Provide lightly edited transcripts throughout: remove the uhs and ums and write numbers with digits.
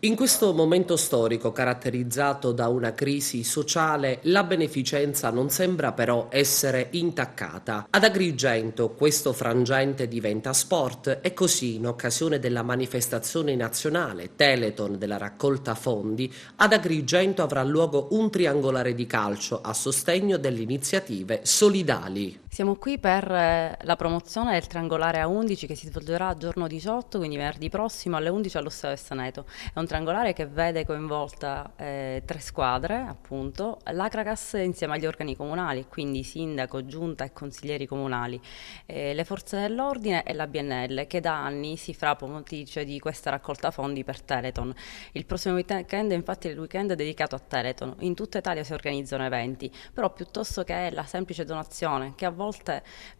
In questo momento storico caratterizzato da una crisi sociale, la beneficenza non sembra però essere intaccata. Ad Agrigento questo frangente diventa sport e così, in occasione della manifestazione nazionale Telethon della raccolta fondi, ad Agrigento avrà luogo un triangolare di calcio a sostegno delle iniziative solidali. Siamo qui per la promozione del triangolare a 11 che si svolgerà giorno 18, quindi venerdì prossimo alle 11 allo Stadio Staneto. È un triangolare che vede coinvolta tre squadre, appunto, l'Acragas insieme agli organi comunali, quindi sindaco, giunta e consiglieri comunali, le forze dell'ordine e la BNL, che da anni si fa promotrice di questa raccolta fondi per Telethon. Il prossimo weekend, infatti, è il weekend dedicato a Telethon. In tutta Italia si organizzano eventi, però piuttosto che la semplice donazione, che a volte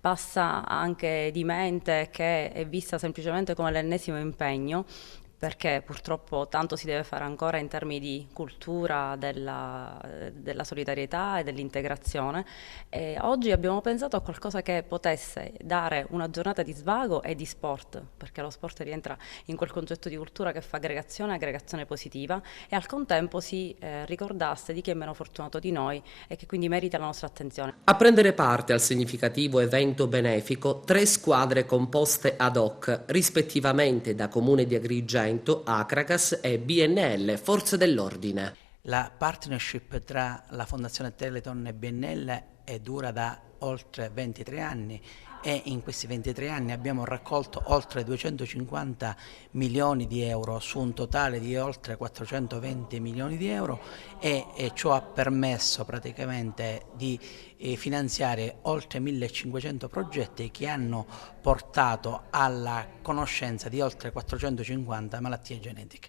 passa anche di mente, che è vista semplicemente come l'ennesimo impegno, perché purtroppo tanto si deve fare ancora in termini di cultura della solidarietà e dell'integrazione. E oggi abbiamo pensato a qualcosa che potesse dare una giornata di svago e di sport, perché lo sport rientra in quel concetto di cultura che fa aggregazione, aggregazione positiva, e al contempo si ricordasse di chi è meno fortunato di noi e che quindi merita la nostra attenzione. A prendere parte al significativo evento benefico tre squadre composte ad hoc, rispettivamente da Comune di Agrigento, Acragas e BNL, Forze dell'Ordine. La partnership tra la Fondazione Telethon e BNL dura da oltre 23 anni e in questi 23 anni abbiamo raccolto oltre 250 milioni di euro su un totale di oltre 420 milioni di euro e ciò ha permesso praticamente di finanziare oltre 1500 progetti che hanno portato alla conoscenza di oltre 450 malattie genetiche.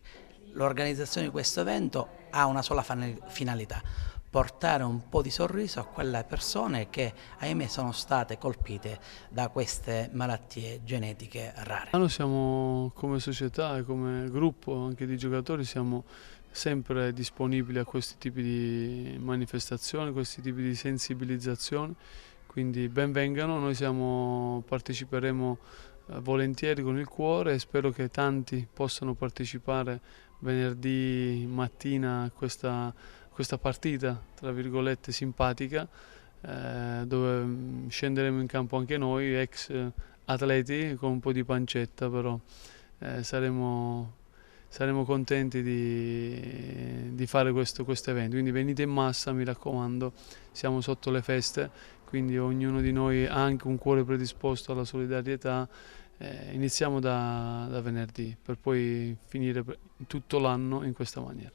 L'organizzazione di questo evento ha una sola finalità: portare un po' di sorriso a quelle persone che, ahimè, sono state colpite da queste malattie genetiche rare. Noi siamo come società e come gruppo anche di giocatori siamo sempre disponibili a questi tipi di manifestazioni, questi tipi di sensibilizzazione, quindi ben vengano, parteciperemo volentieri con il cuore e spero che tanti possano partecipare venerdì mattina a questa partita, tra virgolette, simpatica, dove scenderemo in campo anche noi, ex atleti con un po' di pancetta, però saremo contenti di fare questo evento. Quindi venite in massa, mi raccomando, siamo sotto le feste, quindi ognuno di noi ha anche un cuore predisposto alla solidarietà. Iniziamo da venerdì per poi finire tutto l'anno in questa maniera.